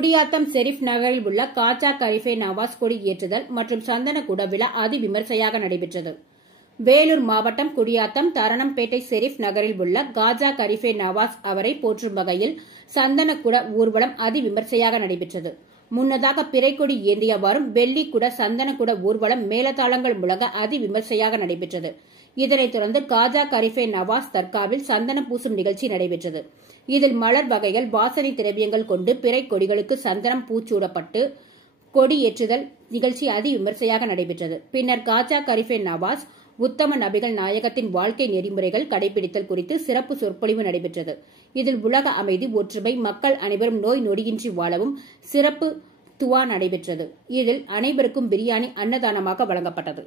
குடியாத்தம் ஷெரீப் நகரில் உள்ள காஜா கரிஃபே நவாஸ் கொடி ஏற்றுதல் மற்றும் சந்தனக்கூட விழா அதிவிமர்சையாக நடைபெற்றது. வேலூர் மாவட்டம் குடியாத்தம் தரணம்பேட்டை ஷெரீப் நகரில் உள்ள காஜா கரிஃபே நவாஸ் அவரை போற்றும் வகையில் சந்தனக்கூட ஊர்வலம் அதிவிமர்சையாக நடைபெற்றது. முன்னதாக பிறைக்கொடி ஏந்தியவாறும் வெள்ளிக்குட சந்தனக்கூட ஊர்வலம் மேலதாளங்கள் முழங்க அதிவிமர்சையாக நடைபெற்றது. இதனைத் தொடர்ந்து காஜா கரிஃபே நவாஸ் தர்காவில் சந்தனம் பூசும் நிகழ்ச்சி நடைபெற்றது. இதில் மலர் வகைகள், வாசனை திரவியங்கள் கொண்டு பிறை கொடிகளுக்கு சந்தனம் பூச்சூடப்பட்டு கொடியேற்றுதல் நிகழ்ச்சி அதிவிமர்சையாக நடைபெற்றது. பின்னர் காஜா கரிஃபே நவாஸ் உத்தம நபிகள் நாயகத்தின் வாழ்க்கை நெறிமுறைகள் கடைபிடித்தல் குறித்து சிறப்பு சொற்பொழிவு நடைபெற்றது. இதில் உலக அமைதி, ஒற்றுமை, மக்கள் அனைவரும் நோய் நொடியின்றி வாழவும் சிறப்பு துவா நடைபெற்றது. இதில் அனைவருக்கும் பிரியாணி அன்னதானமாக வழங்கப்பட்டது.